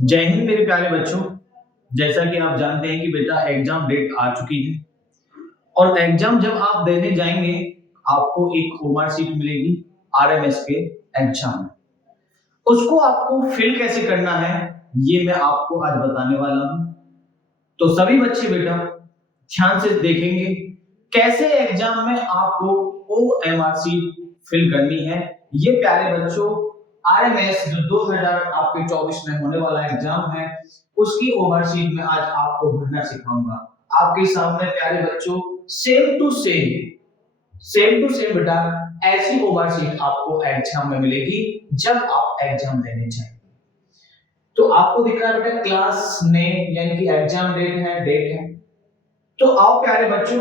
जय हिंद मेरे प्यारे बच्चों। जैसा कि आप जानते हैं कि बेटा एग्जाम डेट आ चुकी है और एग्जाम जब आप देने जाएंगे आपको एक ओमार शीट मिलेगी आरएमएस के एग्जाम में। उसको आपको फिल कैसे करना है ये मैं आपको आज बताने वाला हूं। तो सभी बच्चे बेटा ध्यान से देखेंगे कैसे एग्जाम में आपको ओएमआर शीट फिल करनी है। ये प्यारे बच्चों आरएमएस जो 2000 आपके 24 में होने वाला एग्जाम है उसकी ओएमआर शीट में आज आपको भरना सिखाऊंगा। आपके सामने प्यारे बच्चों सेम टू सेम बेटा ऐसी ओएमआर शीट आपको एग्जाम में मिलेगी जब आप एग्जाम देने जाएंगे। तो आपको दिख रहा है बेटा क्लास नेम यानी कि एग्जाम डेट है। तो आओ प्यारे बच्चों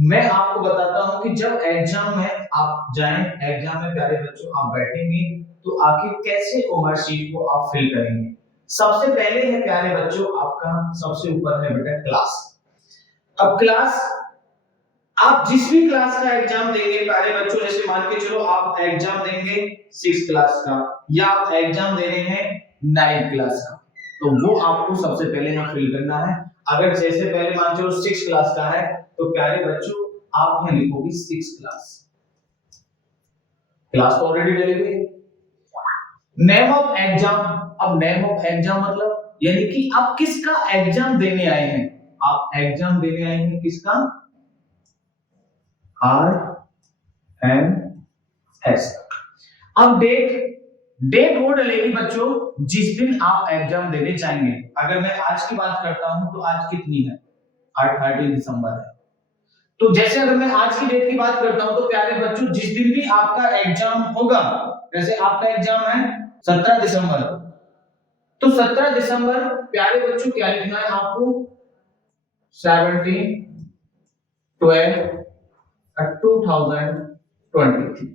मैं आपको बताता हूं कि जब एग्जाम में आप जाएं एग्जाम में प्यारे बच्चों आप बैठेंगे तो आखिर कैसे ओवर शीट को आप फिल करेंगे। सबसे पहले है प्यारे बच्चों आपका सबसे ऊपर है बेटा क्लास। अब क्लास आप जिस भी क्लास का एग्जाम देंगे प्यारे बच्चों जैसे मान के चलो आप एग्जाम देंगे 6 क्लास का या आप एग्जाम दे रहे हैं 9 क्लास का तो वो आपको सबसे पहले यहाँ फिल करना है। अगर जैसे पहले मान चलो 6 क्लास का है तो प्यारे बच्चों आप यहाँ लिखोगे 6 क्लास। क्लास तो ऑलरेडी डली हुई है। Name of exam. अब नेम ऑफ एग्जाम मतलब यानी कि आप किसका एग्जाम देने आए हैं। आप एग्जाम देने आए हैं किसका RMS। अब डेट वो डलेगी बच्चों जिस दिन आप एग्जाम देने जाएंगे। अगर मैं आज की बात करता हूं तो आज कितनी है 13 दिसंबर है। तो जैसे अगर मैं आज की डेट की बात करता हूं तो प्यारे बच्चों जिस दिन भी आपका एग्जाम होगा जैसे आपका एग्जाम है 17 दिसंबर तो 17 दिसंबर प्यारे बच्चों क्या लिखना है आपको 17 12 2023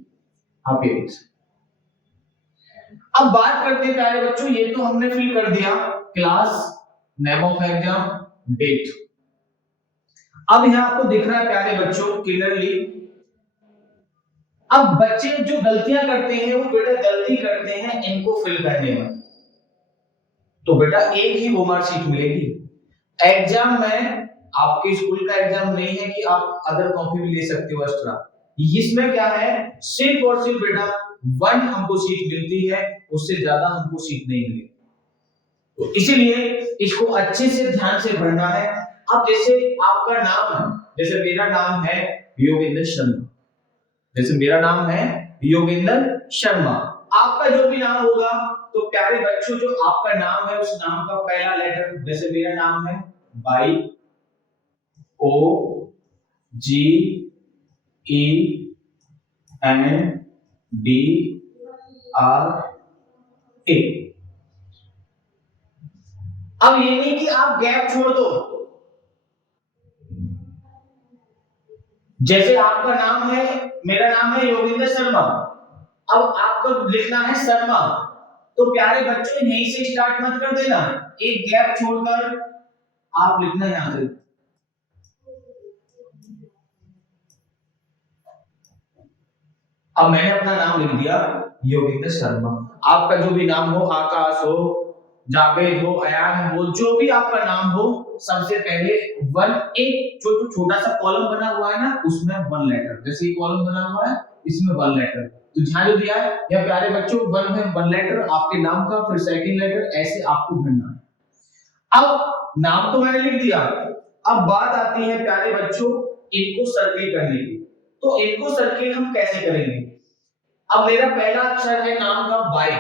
आप ये लिख सकते। अब बात करते हैं प्यारे बच्चों ये तो हमने फिल कर दिया class name of exam date. अब यहां आपको दिख रहा है प्यारे बच्चों क्लियरली। अब बच्चे जो गलतियां करते हैं वो बेटा गलती करते हैं इनको फिल करने में। तो बेटा एक ही होमवर्क शीट मिलेगी एग्जाम में। आपके स्कूल का एग्जाम नहीं है कि आप अदर कॉपी भी ले सकते हो एक्स्ट्रा। इसमें क्या है सिर्फ और सिर्फ बेटा 1 हमको सीट मिलती है उससे ज्यादा हमको सीट नहीं मिलेगी। तो इसीलिए इसको अच्छे से ध्यान से भरना है। अब जैसे आपका नाम है जैसे मेरा नाम है योगेंद्र शर्मा। जैसे मेरा नाम है योगेंद्र शर्मा आपका जो भी नाम होगा तो प्यारे बच्चों जो आपका नाम है उस नाम का पहला लेटर जैसे मेरा नाम है by O G E N D R A। अब ये नहीं कि आप गैप छोड़ दो। जैसे आपका नाम है मेरा नाम है योगेंद्र शर्मा अब आपको लिखना है शर्मा तो प्यारे बच्चों यहीं से स्टार्ट मत कर देना एक गैप छोड़कर आप लिखना यहां से। अब मैंने अपना नाम लिख दिया योगेंद्र शर्मा। आपका जो भी नाम हो आकाश हो जावेद हो अयान हो जो भी आपका नाम हो सबसे पहले वन एक जो छोटा सा कॉलम बना हुआ है ना उसमें 1 लेटर जैसे कॉलम बना हुआ है इसमें 1 लेटर तो ध्यान जो दिया है या प्यारे बच्चों 1 में 1 लेटर आपके नाम का फिर सेकंड लेटर ऐसे आपको भरना है। अब नाम तो मैंने लिख दिया। अब बात आती है प्यारे बच्चों इनको सर्किल करने की। तो इनको सर्किल हम कैसे करेंगे। अब मेरा पहला अक्षर है नाम का बाई।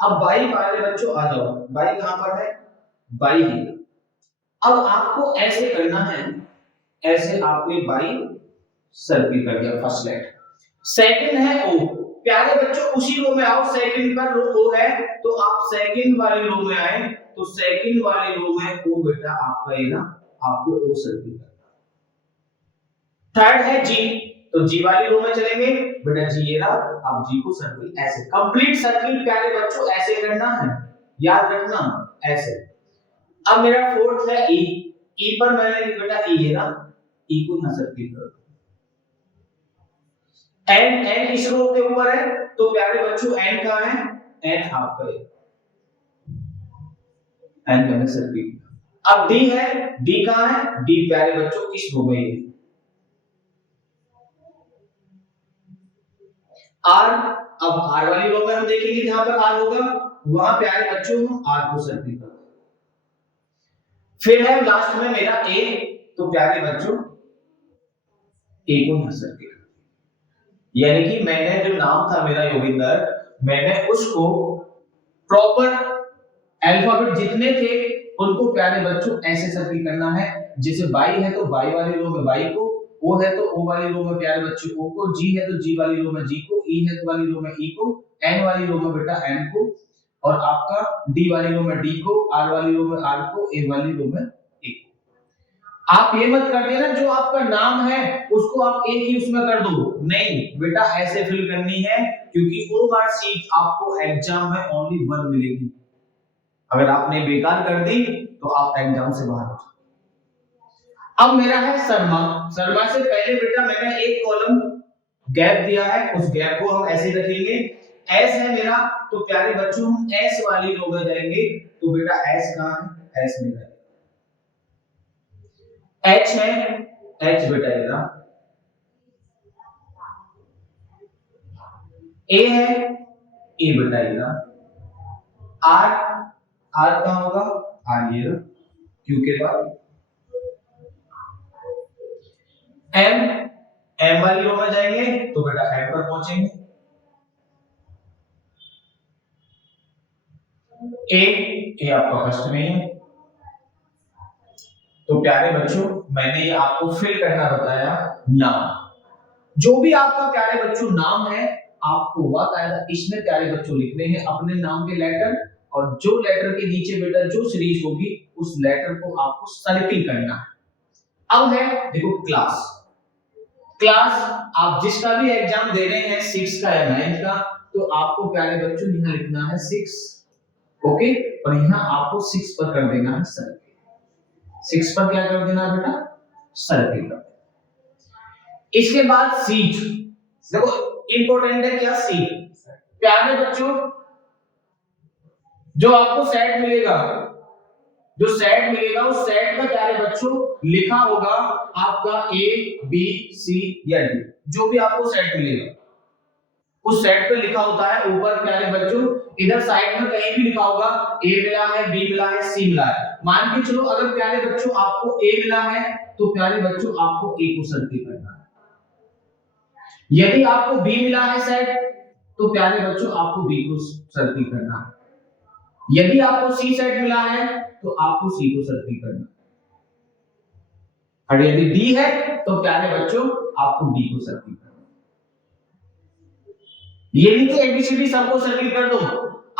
अब बाई वाले बच्चों आ जाओ बाई कहां पर है बाई है। अब आपको ऐसे करना है ऐसे आपने बाई सर्किल कर दिया फर्स्ट लेटर। सेकंड है ओ प्यारे बच्चों उसी रो में आओ सेकंड पर रो ओ है तो आप सेकंड वाले रो में आए तो सेकंड वाले रो में ओ बेटा आपका ये ना आपको ओ सर्किल करना। थर्ड है जी तो जी वाली रो में चलेंगे बेटा जी ये रहा आप जी को सर्किल ऐसे कंप्लीट सर्किल प्यारे बच्चों ऐसे करना है याद रखना ऐसे। अब मेरा फोर्थ है ई ई पर मैंने बेटा ई है ना ई को यहां सर्किल कर दो। एन एन इस रो के ऊपर है तो प्यारे बच्चों एन कहां है एन आपका है। एन मैंने सर्किल। अब डी है, डी कहाँ है? डी प्यारे बच्चों इस रो में है। आर, अब आर वाली रो में हम देखेंगे जहां पर आर होगा वहां प्यारे बच्चों हम आर को सर्किल कर। फिर है लास्ट में मेरा ए, तो प्यारे बच्चों ए को यहां सर्किल। यानी कि मैंने जो नाम था मेरा योगिंदर, मैंने उसको प्रॉपर अल्फाबेट जितने थे उनको प्यारे बच्चों ऐसे सर्किल करना है। जैसे वाई है तो वाई वाली रो में वाई को, ओ है तो ओ वाली रो में प्यारे बच्चों ओ को, जी है तो जी वाली रो में जी को, ई है तो वाली रो में ई को, एन वाली रो में बेटा एन को, और आपका डी वाली रो में डी को, आर वाली रो में आर को, ए वाली रो में ए को। आप ये मत कर देना जो आपका नाम है उसको आप एक ही उसमें कर दो, नहीं बेटा ऐसे फिल करनी है, क्योंकि वो मार्कशीट आपको एग्जाम में ओनली 1 मिलेगी। अगर आपने बेकार कर दी तो आप एग्जाम से बाहर हो जाओ। अब मेरा है शर्मा। शर्मा से पहले बेटा मैंने एक कॉलम गैप दिया है, उस गैप को हम ऐसे रखेंगे। एस है मेरा, तो प्यारे बच्चों हम एस वाली रो में जाएंगे, तो बेटा एस कहां है? एस में जाएंगे। एच है, एच बेटा इधर। ए है, ए बेटा इधर। आर, आर कहां होगा? आर ये क्यू के बाद। एम, एम वाली रो में जाएंगे तो बेटा एम पर पहुंचेंगे। ए आपका फर्स्ट में है। तो प्यारे बच्चों मैंने ये आपको फिल करना बताया नाम। जो भी आपका प्यारे बच्चों नाम है आपको बाकायदा इसमें प्यारे बच्चों लिखने हैं अपने नाम के लेटर, और जो लेटर के नीचे बेटा जो सीरीज होगी उस लेटर को आपको सर्किल करना है। अब है देखो क्लास। क्लास आप जिसका भी एग्जाम दे रहे हैं 6 का या 9 का, तो आपको प्यारे बच्चों यहाँ लिखना है 6, ओके, और यहाँ आपको 6 पर कर देना है सर्किल। 6 पर क्या कर देना बेटा? सर्किल कर। इसके बाद सीट, देखो इंपॉर्टेंट है क्या सीट। प्यारे बच्चों जो आपको सेट मिलेगा, जो सेट मिलेगा उस सेट में प्यारे बच्चों लिखा होगा आपका ए बी सी या डी, जो भी आपको सेट मिलेगा उस सेट पे लिखा होता है ऊपर प्यारे बच्चों। इधर साइड में कहीं भी लिखा होगा ए मिला है, बी मिला है, सी मिला है। मान के चलो अगर प्यारे बच्चों आपको ए मिला है तो प्यारे बच्चों आपको ए को सर्किल करना है। यदि आपको बी मिला है सेट तो प्यारे बच्चों आपको बी को सर्किल करना है। यदि आपको सी सेट मिला है तो आपको सी को सर्किल करना है, और यदि डी है तो प्यारे बच्चों आपको डी को सर्किल करना है। ये नहीं कि एबीसीडी सबको सर्किल कर दो।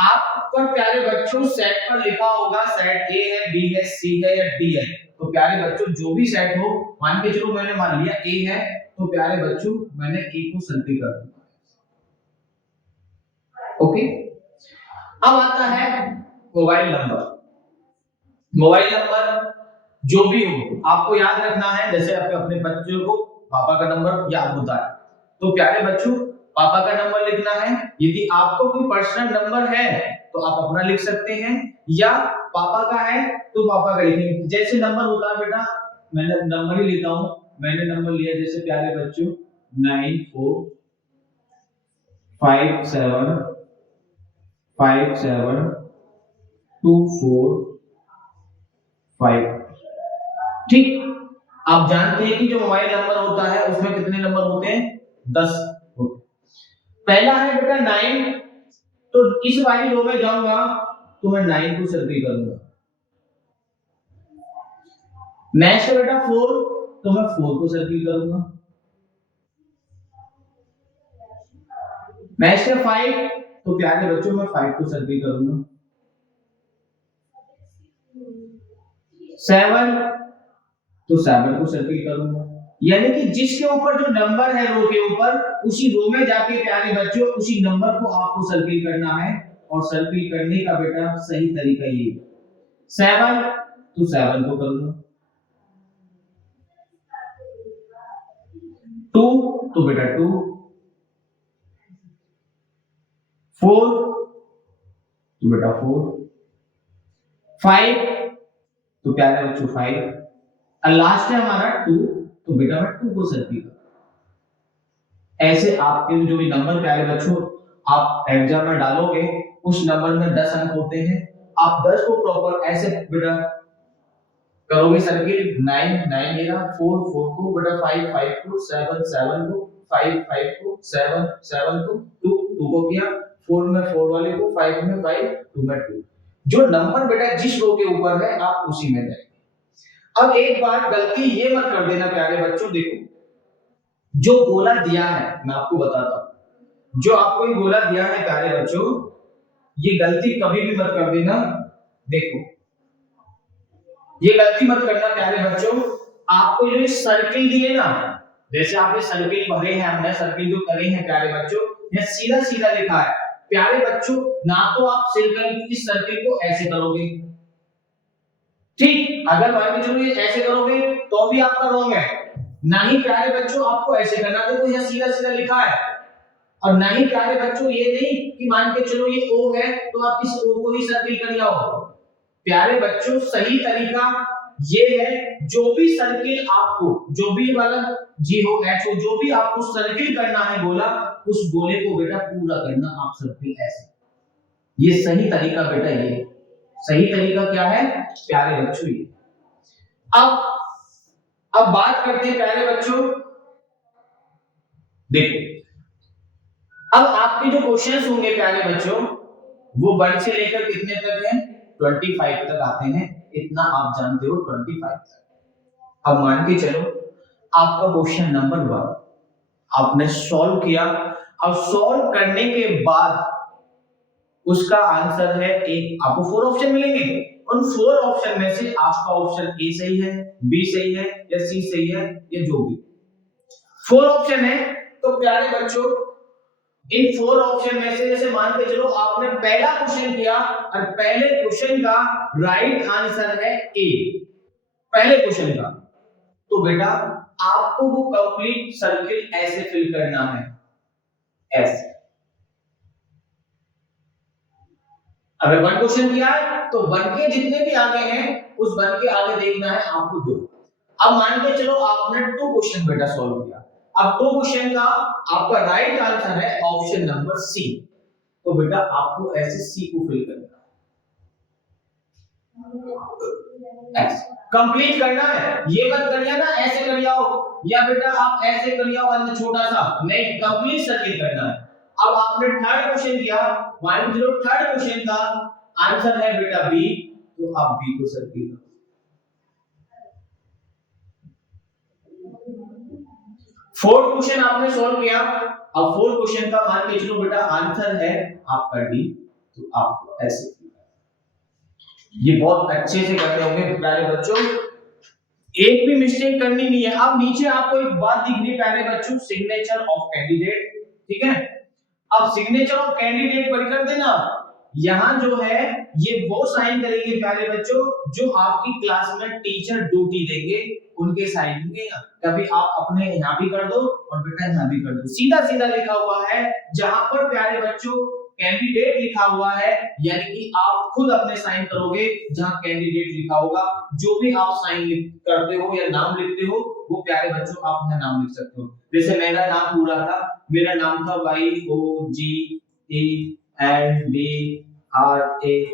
आप पर प्यारे बच्चों सेट पर लिखा होगा सेट ए है, बी है, सी है या डी है, तो प्यारे बच्चों जो भी सेट हो, मान के चलो मैंने मान लिया ए है तो प्यारे बच्चों मैंने ए को सर्किल कर दूंगा, ओके। अब आता है मोबाइल नंबर। मोबाइल नंबर जो भी हो आपको याद रखना है, जैसे आपके अपने बच्चों को पापा का नंबर याद होता है तो प्यारे बच्चों पापा का नंबर लिखना है। यदि आपको कोई पर्सनल नंबर है तो आप अपना लिख सकते हैं, या पापा का है तो पापा का लिखेंगे। जैसे नंबर होता है बेटा, मैंने नंबर ही लेता हूं, मैंने नंबर लिया जैसे प्यारे बच्चों 9457572455। ठीक, आप जानते हैं कि जो मोबाइल नंबर होता है उसमें कितने नंबर होते हैं? 10 होते। पहला है बेटा 9, तो इस वाली रो में जाऊंगा तो मैं 9 को सर्किल करूंगा। नेक्स्ट बेटा 4, तो मैं 4 को सर्किल करूंगा। नेक्स्ट है 5, तो प्यारे बच्चों मैं 5 को सर्किल करूंगा। 7, तो 7 को सर्किल करूंगा। यानी कि जिसके ऊपर जो नंबर है रो के ऊपर, उसी रो में जाके प्यारे बच्चों उसी नंबर को आपको सर्किल करना है, और सर्किल करने का बेटा सही तरीका ये है। 7, तो 7 को करूंगा। 2, तो बेटा 2। 4, तो बेटा 4। 5, तो प्यारे बच्चों 5, और लास्ट है हमारा 2, तो बेटा मैं 2 को सर्किल कर। ऐसे आपके जो भी नंबर प्यारे बच्चों आप एग्जाम में डालोगे उस नंबर में 10 अंक होते हैं, आप 10 को प्रॉपर ऐसे बेटा करोगे सर्किल, 9 9 मेरा, 4 4 को बेटा, 5 5 को, 7 7 को, 5 5 को, 7 7 को, 2 2 को किया, 4 में 4 वाले को, 5 में 5, 2 में 2। जो नंबर बेटा जिस रो के ऊपर है आप उसी में जाएंगे। अब एक बार गलती ये मत कर देना प्यारे बच्चों, देखो जो गोला दिया है मैं आपको बताता हूं, जो आपको ये गोला दिया है प्यारे बच्चों, ये गलती कभी भी मत कर देना। देखो ये गलती मत करना प्यारे बच्चों, आपको जो सर्किल दिए ना, जैसे आपने सर्किल भरे हैं, हमने सर्किल जो करे हैं प्यारे बच्चों, ये सीधा सीधा लिखा है प्यारे बच्चों, ना तो आप इस सर्किल को ऐसे करोगे, ठीक, अगर मान के चलो ये ऐसे करोगे तो भी आपका रॉन्ग है, ना ही प्यारे बच्चों आपको ऐसे करना, देखो यह सीधा सीधा लिखा है, और ना ही प्यारे बच्चों ये नहीं कि मान के चलो ये O है तो आप इस O को ही सर्किल कर जाओ। प्यारे बच्चों सही तरीका ये है, जो भी सर्किल आपको, जो भी वाला G हो H हो, जो भी आपको सर्किल करना है गोला, उस गोले को बेटा पूरा करना आप सर्किल ऐसे, ये सही तरीका बेटा, ये सही तरीका क्या है प्यारे बच्चों ये। अब बात करते हैं प्यारे बच्चों, देखो अब आपके जो क्वेश्चंस होंगे प्यारे बच्चों वो 1 से लेकर कितने तक हैं, 25 तक आते हैं, इतना आप जानते हो 25 तक। अब मान के चलो आपका क्वेश्चन नंबर 1 आपने सॉल्व किया, अब सॉल्व करने के बाद उसका आंसर है एक, आपको 4 ऑप्शन मिलेंगे, उन 4 ऑप्शन में से आपका ऑप्शन ए सही है, बी सही है या सी सही है, या जो भी 4 ऑप्शन है। तो प्यारे बच्चों इन 4 ऑप्शन में से जैसे मान के चलो आपने पहला क्वेश्चन किया और पहले क्वेश्चन का राइट आंसर है ए, पहले क्वेश्चन का, तो बेटा आपको वो कंप्लीट सर्किल ऐसे फिल करना है, ऐसे। अगर 1 क्वेश्चन किया है तो 1 के जितने भी आगे हैं उस 1 के आगे देखना है आपको 2। अब मान के चलो आपने 2 क्वेश्चन बेटा सॉल्व किया, अब 2 क्वेश्चन का आपका राइट आंसर है ऑप्शन नंबर सी, तो बेटा आपको ऐसे सी को फिल करना है, ऐसे कंप्लीट करना है, ये मत करिए ना ऐसे कर जाओ या बेटा आप ऐसे कर जाओ अंदर छोटा सा, नहीं कंप्लीट सर्किल करना है। अब आपने थर्ड क्वेश्चन किया, मान लो थर्ड क्वेश्चन का आंसर है बेटा बी, तो आप बी को सर्किल करो। फोर्थ क्वेश्चन आपने सॉल्व किया, अब फोर्थ क्वेश्चन का मान के चलो बेटा आंसर है आपका डी, तो आपको ऐसे, ये बहुत अच्छे से करते होंगे प्यारे बच्चों, एक भी मिस्टेक करनी नहीं है। अब नीचे आपको एक बात दिख रही है प्यारे बच्चों, सिग्नेचर ऑफ कैंडिडेट, ठीक है। अब सिग्नेचर ऑफ कैंडिडेट पर कर देना, यहां जो है ये वो साइन करेंगे प्यारे बच्चों जो आपकी क्लास में टीचर ड्यूटी देंगे उनके साइन होंगे। कभी आप अपने यहां भी कर दो और बेटा यहां भी कर दो, सीधा सीधा लिखा हुआ है, जहां पर प्यारे बच्चों कैंडिडेट लिखा हुआ है यानी कि आप खुद अपने साइन करोगे, जहां कैंडिडेट लिखा होगा जो भी आप साइन करते हो या नाम लिखते हो वो प्यारे बच्चों आप यहां नाम लिख सकते हो। जैसे मेरा नाम पूरा था, मेरा नाम था YOGENDRASHARM,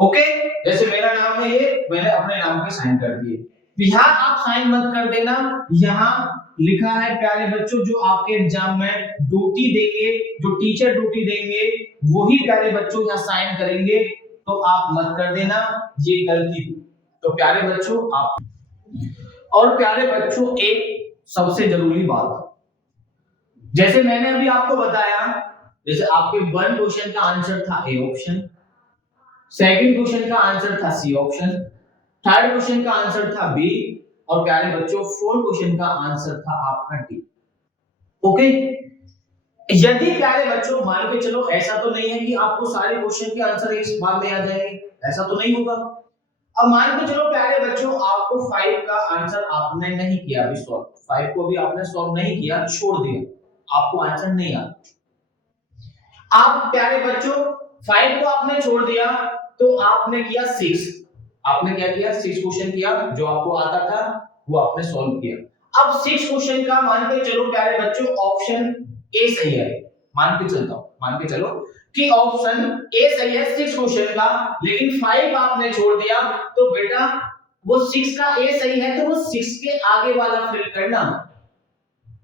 ओके। जैसे मेरा नाम है ये, मैंने अपने नाम पे साइन कर दिए। यहां आप साइन मत कर देना, यहां लिखा है प्यारे बच्चों जो आपके एग्जाम में ड्यूटी देंगे, जो टीचर ड्यूटी देंगे वही प्यारे बच्चों यहां साइन करेंगे, तो आप मत कर देना, ये गलती। तो प्यारे बच्चों आप, और प्यारे बच्चों एक सबसे जरूरी बात, जैसे मैंने अभी आपको बताया, जैसे आपके 1 क्वेश्चन का आंसर था ए ऑप्शन, सेकंड क्वेश्चन का आंसर था सी ऑप्शन, थर्ड क्वेश्चन का आंसर था बी, और प्यारे बच्चों फोर्थ क्वेश्चन का आंसर था आपका डी, ओके। यदि प्यारे बच्चों मान के चलो ऐसा तो नहीं है कि आपको सारे क्वेश्चन के आंसर एक बार में आ जाएंगे, ऐसा तो नहीं होगा। अब मान के चलो प्यारे बच्चों आपको 5 का आंसर आपने नहीं किया अभी सॉल्व, 5 को भी आपने सॉल्व नहीं किया, छोड़ दिया, आपको आंसर नहीं आता। आप प्यारे बच्चों 5 को आपने छोड़ दिया तो आपने किया 6। आपने क्या किया? 6 क्वेश्चन किया, जो आपको आता था वो आपने सॉल्व किया। अब 6 क्वेश्चन का मान के चलो प्यारे बच्चों ऑप्शन ए सही है, मान के चलता हूं, मान के चलो कि ऑप्शन ए सही है 6 क्वेश्चन का, लेकिन 5 आपने छोड़ दिया तो बेटा वो 6 का ए सही है तो वो 6 के आगे वाला फिल करना।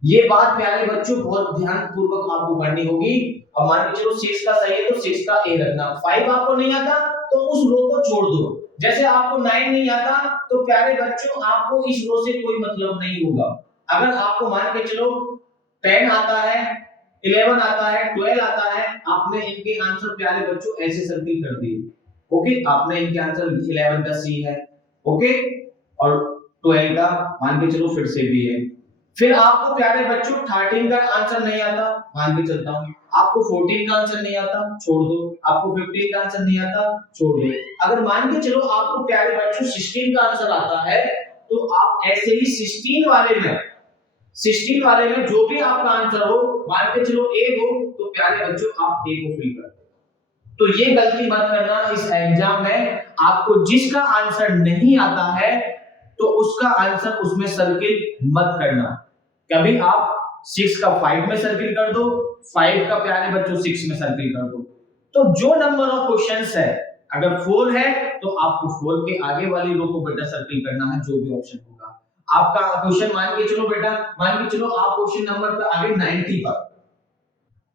ये बात प्यारे बच्चों बहुत ध्यान पूर्वक आपको करनी होगी। और मान के चलो 6 का सही है तो 6 का ए रखना, 5 आपको नहीं आता तो उस रो को छोड़ दो। जैसे आपको 9 नहीं आता तो प्यारे बच्चों आपको इस रो से कोई मतलब नहीं होगा। अगर आपको मान के चलो 10 आता है, 11 आता है, 12 आता है, आपने इनके आंसर प्यारे बच्चों ऐसे सर्किल कर दिए। ओके, आपने इनके आंसर 11 का सी है, ओके, और 12 का मान के चलो फिर से भी है। फिर आपको प्यारे बच्चों 13 का आंसर नहीं आता, मान के चलता हूं, आपको 14 का आंसर नहीं आता, छोड़ दो। आपको 15 का आंसर नहीं आता, छोड़ दो। अगर मान के चलो आपको प्यारे बच्चों 16 का आंसर आता है तो आप ऐसे ही 16 वाले में जो भी आपका आंसर हो, मान के चलो ए हो तो प्यारे बच्चों आप ए को फिल कर दो। तो ये गलती मत करना इस एग्जाम में, आपको जिसका आंसर नहीं आता है तो उसका आंसर उसमें सर्किल मत करना। कभी आप 6 का 5 में सर्किल कर दो, 5 का प्यारे बच्चों 6 में सर्किल कर दो। तो जो नंबर ऑफ क्वेश्चंस है, अगर 4 है तो आपको 4 के आगे वाली रो को बेटा सर्किल करना है, जो भी ऑप्शन होगा। आपका क्वेश्चन मान के चलो बेटा, मान के चलो आप क्वेश्चन नंबर पे आगे 90 पर।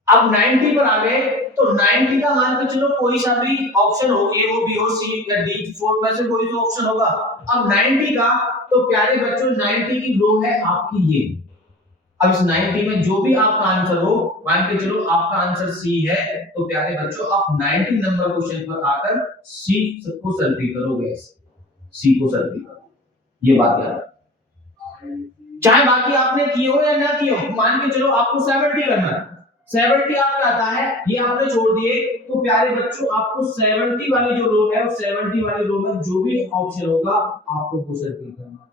अब 90 पर आ गए तो 90 का मान के चलो कोई सा भी ऑप्शन हो, ए हो, बी हो, सी या डी, 4 में से कोई तो ऑप्शन होगा। अब 90 का तो प्यारे बच्चों 90 की रो है आपकी ये। अब इस 90 में जो भी आपका आंसर हो, मान के चलो आपका आंसर सी है तो प्यारे बच्चों आप 90 नंबर क्वेश्चन पर आकर सी को सर्किल करोगे, सी को सर्किल करो। ये बात याद रखना, चाहे बाकी आपने किए हो या ना किए हो। मान के चलो आपको 70 करना है, 70 आपका आता है, ये आपने छोड़ दिए तो प्यारे बच्चों आपको 70 वाली जो रो है, 70 वाली रो में जो भी ऑप्शन होगा आपको वो सर्किल करना।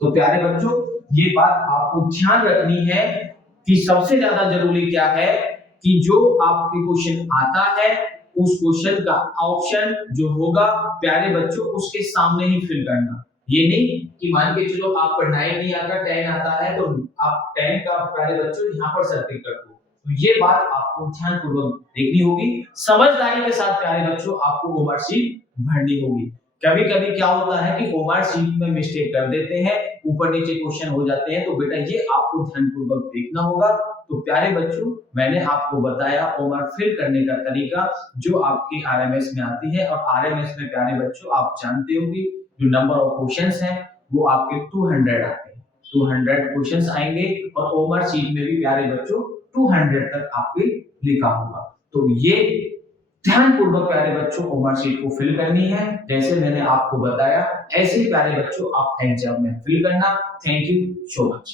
तो प्यारे बच्चों ये बात आपको ध्यान रखनी है कि सबसे ज्यादा जरूरी क्या है कि जो आपके क्वेश्चन आता है उस क्वेश्चन का ऑप्शन जो होगा प्यारे बच्चों उसके सामने ही फिल करना। ये नहीं कि मान के चलो आपको 9 नहीं आता, 10 आता है तो आप 10 का प्यारे बच्चों यहाँ पर सर्किल कर दो। तो ये बात आपको ध्यानपूर्वक देखनी होगी, समझदारी के साथ प्यारे बच्चों आपको वो मार्कशीट भरनी होगी। कभी कभी क्या होता है कि ओमार शीट में मिस्टेक कर देते हैं, ऊपर नीचे क्वेश्चन हो जाते हैं, तो बेटा ये आपको ध्यानपूर्वक देखना होगा। तो प्यारे बच्चों मैंने आपको बताया ओमार फिल करने का तरीका जो आपकी आरएमएस में आती है। और आरएमएस में प्यारे बच्चों आप जानते हो कि जो नंबर ऑफ क्वेश्चंस हैं वो आपके 200 आते हैं, 200 क्वेश्चंस आएंगे और ओमार शीट में भी प्यारे बच्चों 200 तक आपके लिखा होगा। तो ये ध्यानपूर्वक प्यारे बच्चों ओमार शीट को फिल करनी है, जैसे मैंने आपको बताया ऐसे प्यारे बच्चों आप एग्जाम में फिल करना। Thank you so much.